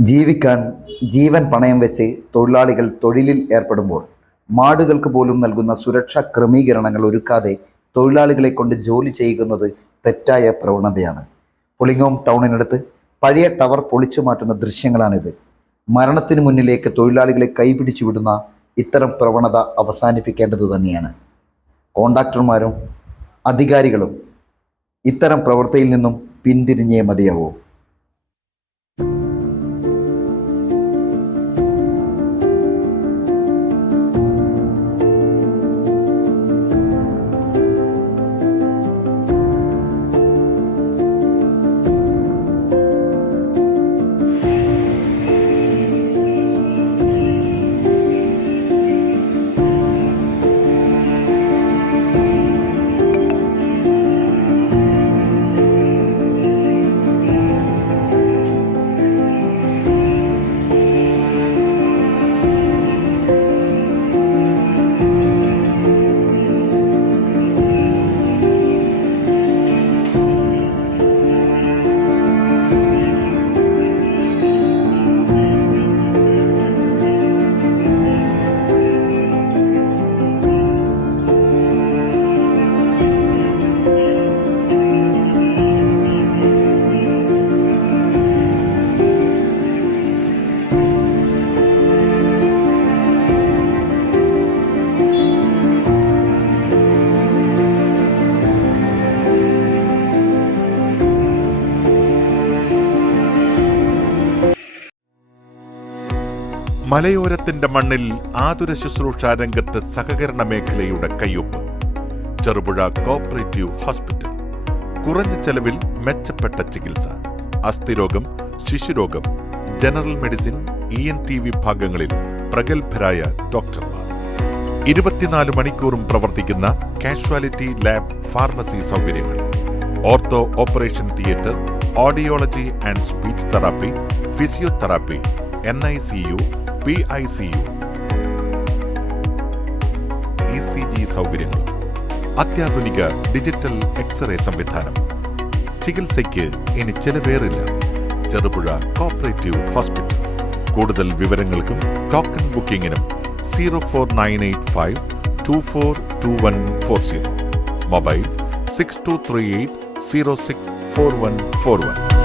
ജീവിക്കാൻ ജീവൻ പണയം വെച്ച് തൊഴിലാളികൾ തൊഴിലിൽ ഏർപ്പെടുമ്പോൾ മാടുകൾക്ക് പോലും നൽകുന്ന സുരക്ഷാ ക്രമീകരണങ്ങൾ ഒരുക്കാതെ തൊഴിലാളികളെ കൊണ്ട് ജോലി ചെയ്യിക്കുന്നത് തെറ്റായ പ്രവണതയാണ്. പുളിങ്ങോം ടൗണിനടുത്ത് പഴയ ടവർ പൊളിച്ചു മാറ്റുന്ന ദൃശ്യങ്ങളാണിത്. മരണത്തിന് മുന്നിലേക്ക് തൊഴിലാളികളെ കൈപിടിച്ചു വിടുന്ന ഇത്തരം പ്രവണത അവസാനിപ്പിക്കേണ്ടതു തന്നെയാണ്. കോൺട്രാക്ടർമാരും അധികാരികളും ഇത്തരം പ്രവൃത്തിയിൽ നിന്നും പിന്തിരിഞ്ഞേ മതിയാവൂ. മലയോരത്തിന്റെ മണ്ണിൽ ആതുര ശുശ്രൂഷ രംഗത്ത് സഹകരണ മേഖലയുടെ കയ്യൊപ്പ്. Cherupuzha cooperative hospital. കുറഞ്ഞ ചെലവിൽ മെച്ചപ്പെട്ട ചികിത്സ. അസ്ഥിരോഗം, ശിശുരോഗം, ജനറൽ മെഡിസിൻ, ENT വിഭാഗങ്ങളിൽ പ്രഗത്ഭരായ ഡോക്ടർമാർ. 24 മണിക്കൂറും പ്രവർത്തിക്കുന്ന കാഷ്വാലിറ്റി ലാബ്, ഫാർമസി സൗകര്യങ്ങൾ. Ortho operation theatre, audiology and speech therapy, physiotherapy, NICU, PICU, ECG സൗകര്യങ്ങളും. അത്യാധുനിക ഡിജിറ്റൽ എക്സ്റേ സംവിധാനം. ചികിത്സയ്ക്ക് ഇനി ചെലവേറില്ല. Cherupuzha cooperative hospital. കൂടുതൽ വിവരങ്ങൾക്കും ടോക്കൺ ബുക്കിംഗിനും 04985 242140. മൊബൈൽ 6238 064141.